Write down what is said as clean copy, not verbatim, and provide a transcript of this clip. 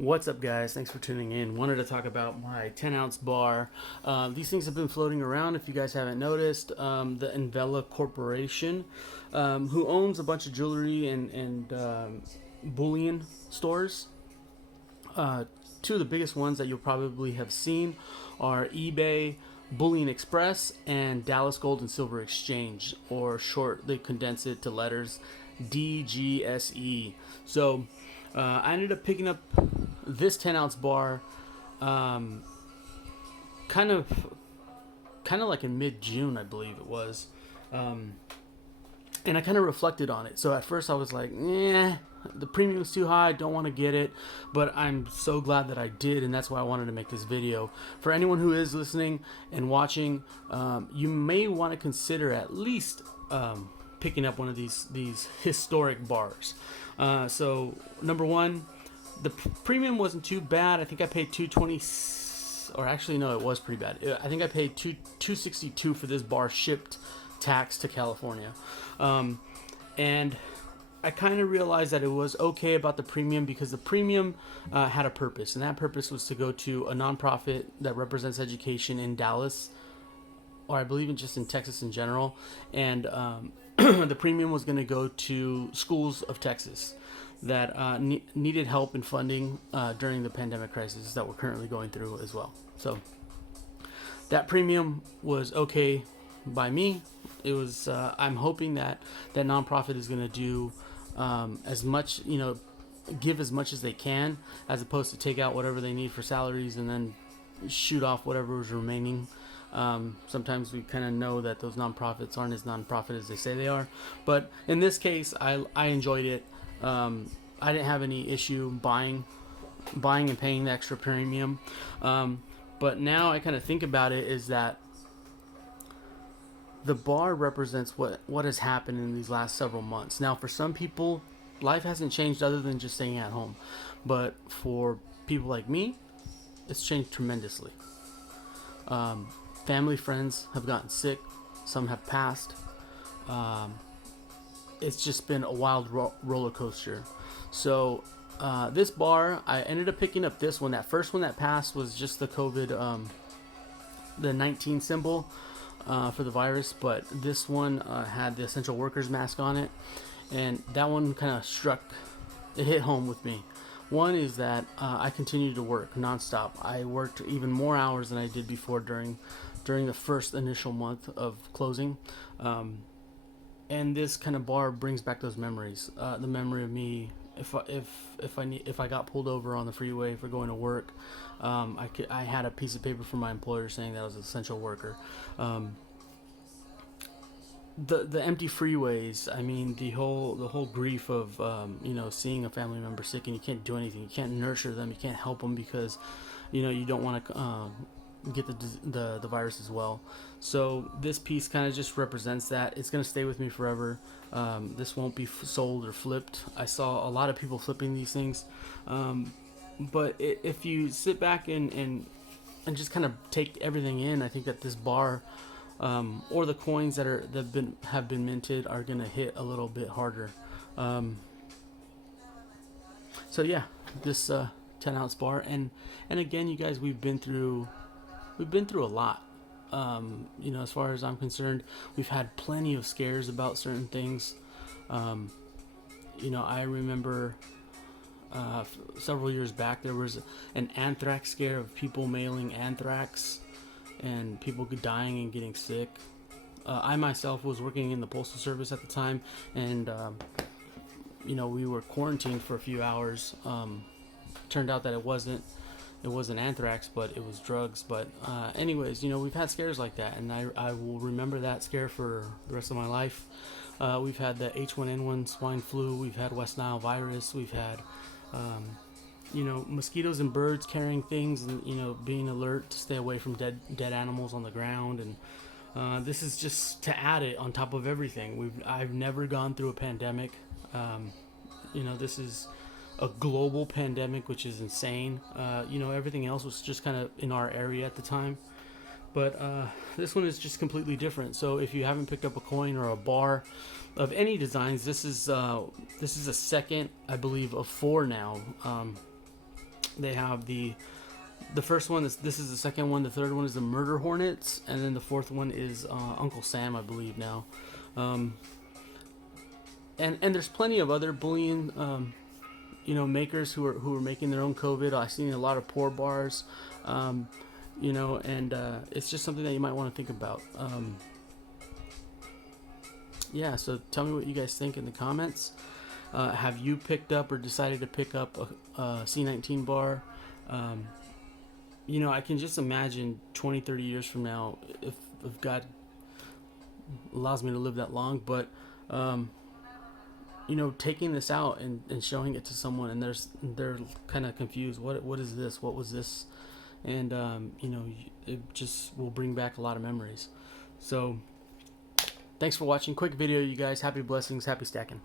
What's up, guys? Thanks for tuning in. Wanted to talk about my 10-ounce bar. These things have been floating around, if you guys haven't noticed. The Envela Corporation, who owns a bunch of jewelry and bullion stores. Two of the biggest ones that you'll probably have seen are eBay, Bullion Express, and Dallas Gold and Silver Exchange, or short, they condense it to letters DGSE. So I ended up picking up this 10-ounce bar kind of like in mid-June, I believe it was. And I kind of reflected on it. So at first I was like, the premium's too high, I don't want to get it. But I'm so glad that I did, and that's why I wanted to make this video. For anyone who is listening and watching, you may want to consider at least picking up one of these historic bars. So number one, the premium wasn't too bad. I think I paid $220, or actually no, it was pretty bad. I think I paid $262 for this bar, shipped, tax to California. And I kind of realized that it was okay about the premium because the premium had a purpose, and that purpose was to go to a nonprofit that represents education in Dallas, or I believe just in Texas in general. And the premium was going to go to schools of Texas that needed help in funding during the pandemic crisis that we're currently going through as well. So that premium was okay by me. It was. I'm hoping that that nonprofit is going to do as much, give as much as they can, as opposed to take out whatever they need for salaries and then shoot off whatever is remaining. Sometimes we kind of know that those nonprofits aren't as nonprofit as they say they are, but in this case, I enjoyed it. I didn't have any issue buying and paying the extra premium. But now I kind of think about it is that the bar represents what has happened in these last several months. Now, for some people, life hasn't changed other than just staying at home. But for people like me, it's changed tremendously. Family, friends have gotten sick. Some have passed. It's just been a wild roller coaster. So this bar, I ended up picking up this one. That first one that passed was just the COVID, the 19 symbol for the virus. But this one had the essential workers mask on it. And that one kind of it hit home with me. One is that I continued to work nonstop. I worked even more hours than I did before during the first initial month of closing. And this kind of bar brings back those memories. The memory of me, if I got pulled over on the freeway for going to work, I had a piece of paper from my employer saying that I was an essential worker. The empty freeways. I mean, the whole grief of seeing a family member sick and you can't do anything. You can't nurture them. You can't help them because you don't want to get the virus as well. So this piece kind of just represents that. It's going to stay with me forever. This won't be sold or flipped. I saw a lot of people flipping these things, but if you sit back and just kind of take everything in, I think that this bar or the coins that have been minted are going to hit a little bit harder. So yeah, this 10-ounce bar, and again, you guys, we've been through a lot. As far as I'm concerned, we've had plenty of scares about certain things. I remember several years back there was an anthrax scare of people mailing anthrax and people dying and getting sick. I myself was working in the postal service at the time, and we were quarantined for a few hours. Turned out that it wasn't anthrax, but it was drugs. But anyways, we've had scares like that, and I will remember that scare for the rest of my life. We've had the H1N1 swine flu. We've had West Nile virus. We've had mosquitoes and birds carrying things, and being alert to stay away from dead animals on the ground. And this is just to add it on top of everything. I've never gone through a pandemic. This is a global pandemic, which is insane. Everything else was just kind of in our area at the time, but this one is just completely different. So if you haven't picked up a coin or a bar of any designs, this is a second, I believe, of 4 now. They have the first one. This is the second one. The third one is the Murder Hornets, and then the fourth one is Uncle Sam, I believe now. And there's plenty of other bullion, makers who are making their own COVID. I've seen a lot of pour bars, and it's just something that you might want to think about. Yeah, so tell me what you guys think in the comments. Have you picked up or decided to pick up a C19 bar? I can just imagine 20, 30 years from now, if God allows me to live that long, but taking this out and showing it to someone, and they're kind of confused. What is this? What was this? And it just will bring back a lot of memories. So thanks for watching. Quick video, you guys. Happy blessings. Happy stacking.